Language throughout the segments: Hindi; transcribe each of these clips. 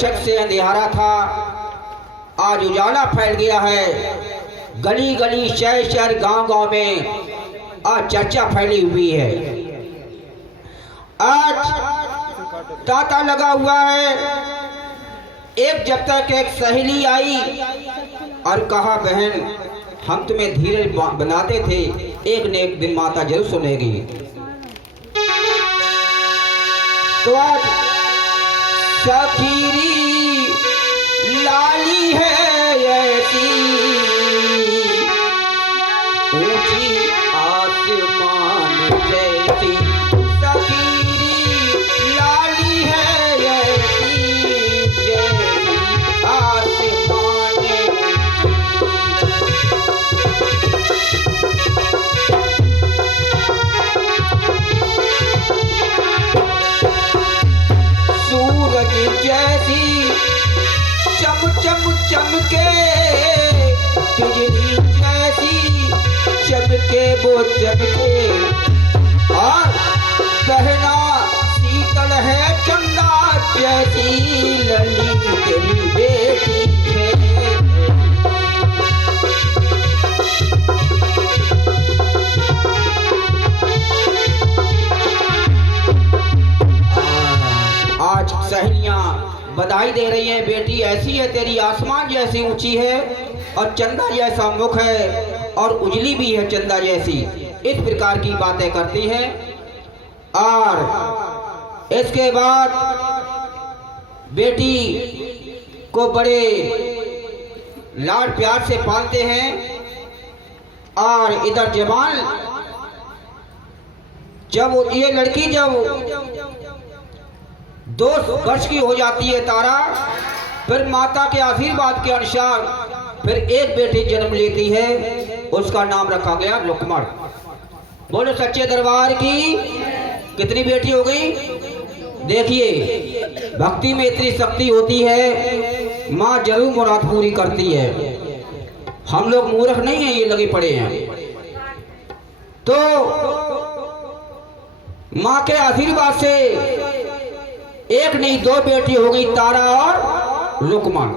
दशक से अंधेरा था, आज उजाला फैल गया है। गली गली, शहर शहर, गांव गांव में आज चर्चा फैली हुई है। आज तांता लगा हुआ है। एक जब तक एक सहेली आई और कहा, बहन हम तुम्हें धीरज बनाते थे, एक न एक दिन माता जरूर सुनेगी। तो आज सखीरी लाली है ऐसी, ऊंची आसमान जैसी, सखीरी लाली है ऐसी, जैसी आसमान सूरज जैसी चम चम चमके, बिजली जैसी चमके वो चमके, और बहना शीतल है चंदा जैसी, लली तेरी बेटी है। आज सहेलियां बधाई दे रही है, बेटी ऐसी है तेरी, आसमान जैसी ऊंची है और चंदा जैसा मुख है और उजली भी है चंदा जैसी। इस प्रकार की बातें करती है। और इसके बाद बेटी को बड़े लाड प्यार से पालते हैं। और इधर जवान, जब ये लड़की जब 2 वर्ष की हो जाती है तारा, फिर माता के आशीर्वाद के अनुसार फिर एक बेटी जन्म लेती है, उसका नाम रखा गया लक्ष्मण। बोलो सच्चे दरबार की। कितनी बेटी हो गई? देखिए, भक्ति में इतनी शक्ति होती है, माँ जरूर मुराद पूरी करती है। हम लोग मूर्ख नहीं हैं, ये लगे पड़े हैं। तो माँ के आशीर्वाद से एक नहीं 2 बेटी हो गई, तारा और लक्ष्मण।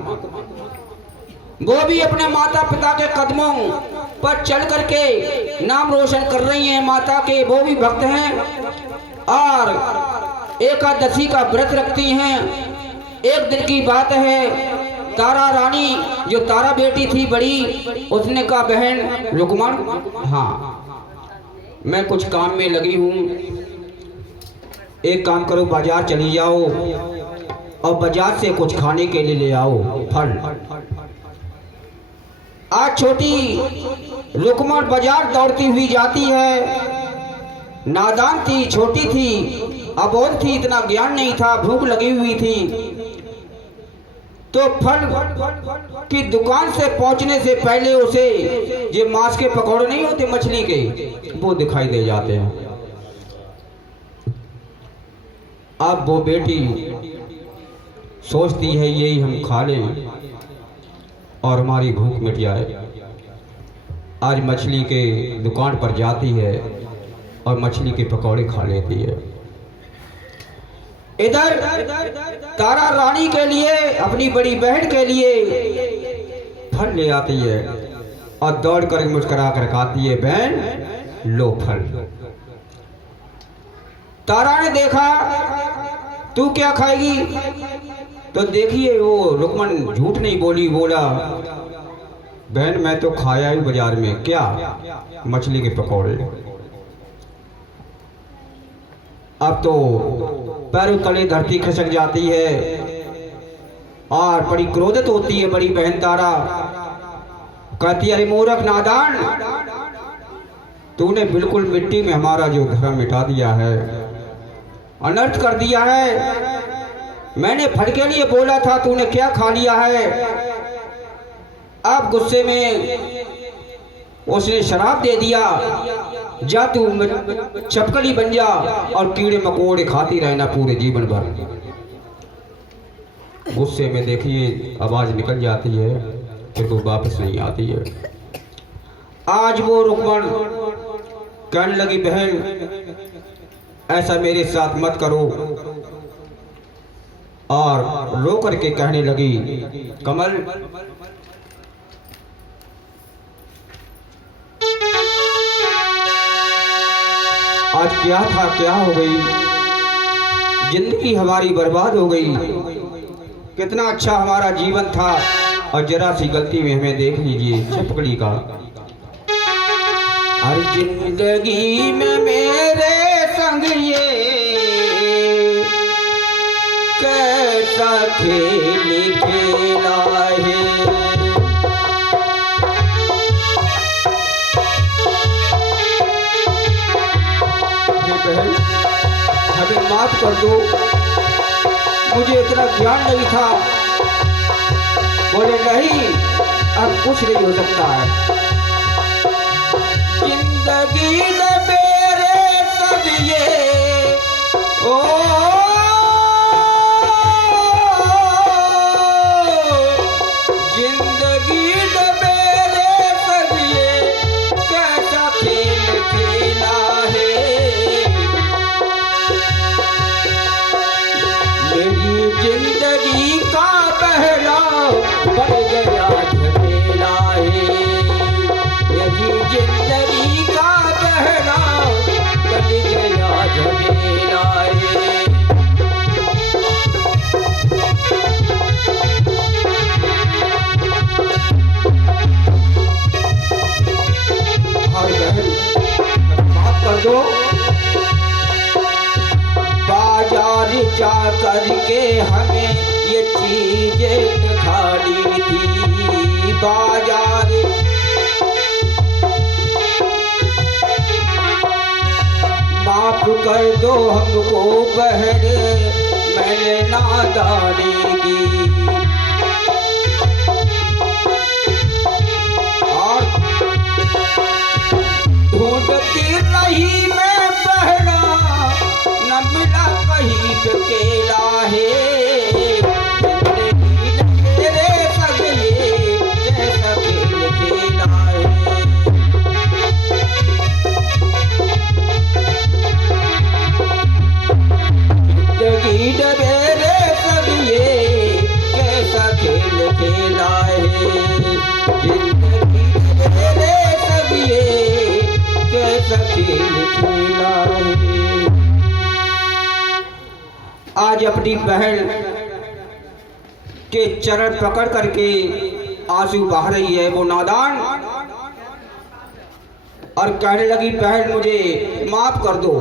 वो भी अपने माता पिता के कदमों पर चल करके नाम रोशन कर रही हैं माता के। वो भी भक्त हैं और एकादशी का व्रत रखती हैं। एक दिन की बात है, तारा रानी जो तारा बेटी थी बड़ी, उसने कहा, बहन लक्ष्मण, हाँ मैं कुछ काम में लगी हूँ, एक काम करो, बाजार चली जाओ और बाजार से कुछ खाने के लिए ले आओ फल। आज छोटी लक्ष्मण बाजार दौड़ती हुई जाती है। नादान थी, छोटी थी, अबोध थी, इतना ज्ञान नहीं था, भूख लगी हुई थी। तो फल की दुकान से पहुंचने से पहले उसे ये मांस के पकौड़े नहीं होते मछली के, वो दिखाई दे जाते हैं। अब वो बेटी सोचती है यही हम खा लें और हमारी भूख मिट जाए। आज मछली के दुकान पर जाती है और मछली के पकौड़े खा लेती है। इधर तारा रानी के लिए, अपनी बड़ी बहन के लिए फल ले आती है और दौड़ कर मुस्कुरा कर खाती है, बहन लो फल। तारा ने देखा, तू क्या खाएगी? तो देखिए वो लक्ष्मण झूठ नहीं बोली, बोला, बहन मैं तो खाया ही बाजार में। क्या? मछली के पकौड़े। अब तो पैरों तले धरती खिसक जाती है और बड़ी क्रोधित होती है बड़ी बहन तारा। कहती है, अरे मूर्ख नादान, तूने बिल्कुल मिट्टी में हमारा जो धर्म मिटा दिया है, अनर्थ कर दिया है। मैंने फल के लिए बोला था, तूने क्या खा लिया है? अब गुस्से में उसने शराब दे दिया, जा तू चपकली बन जा और कीड़े मकोड़े खाती रहना पूरे जीवन भर। गुस्से में देखिए आवाज निकल जाती है, फिर वो वापस नहीं आती है। आज वो लक्ष्मण कहने लगी, बहन ऐसा मेरे साथ मत करो। और रो करके कहने लगी, कमल आज क्या था, क्या हो गई, जिंदगी हमारी बर्बाद हो गई। कितना अच्छा हमारा जीवन था और जरा सी गलती में हमें देख लीजिए चपकड़ी का। हर जिंदगी में मेरे संग ये कैसा खेल खेला है। बहन हमें माफ कर दो, मुझे इतना ज्ञान नहीं था। बोले नहीं, अब कुछ नहीं हो सकता है। जिंदगी में मेरे सब ये ओ जिंदगी में मेरे सब ये कैसा खेल खेला है। मेरी जिंदगी का पहला बढ़ गया झमेला है। मेरी जिंदगी का पहला बढ़ गया झमेला है। और बहन माफ कर दो, बाजार जा करके हमें ये चीजें दिखानी थी। बाजार माफ कर दो हमको बहन, मैंने नादानी की। और ढूंढती रही मैं बहना, न मिला कहीं पे केला है। मेरे संग ये कैसा खेल खेला है। जिंदगी ने मेरे संग ये कैसा खेल खेला है। जिंदगी ने मेरे संग ये कैसा खेल खेला है। आज अपनी बहन के चरण पकड़ करके आंसू बहा रही है वो नादान, और कहने लगी बहन मुझे माफ कर दो।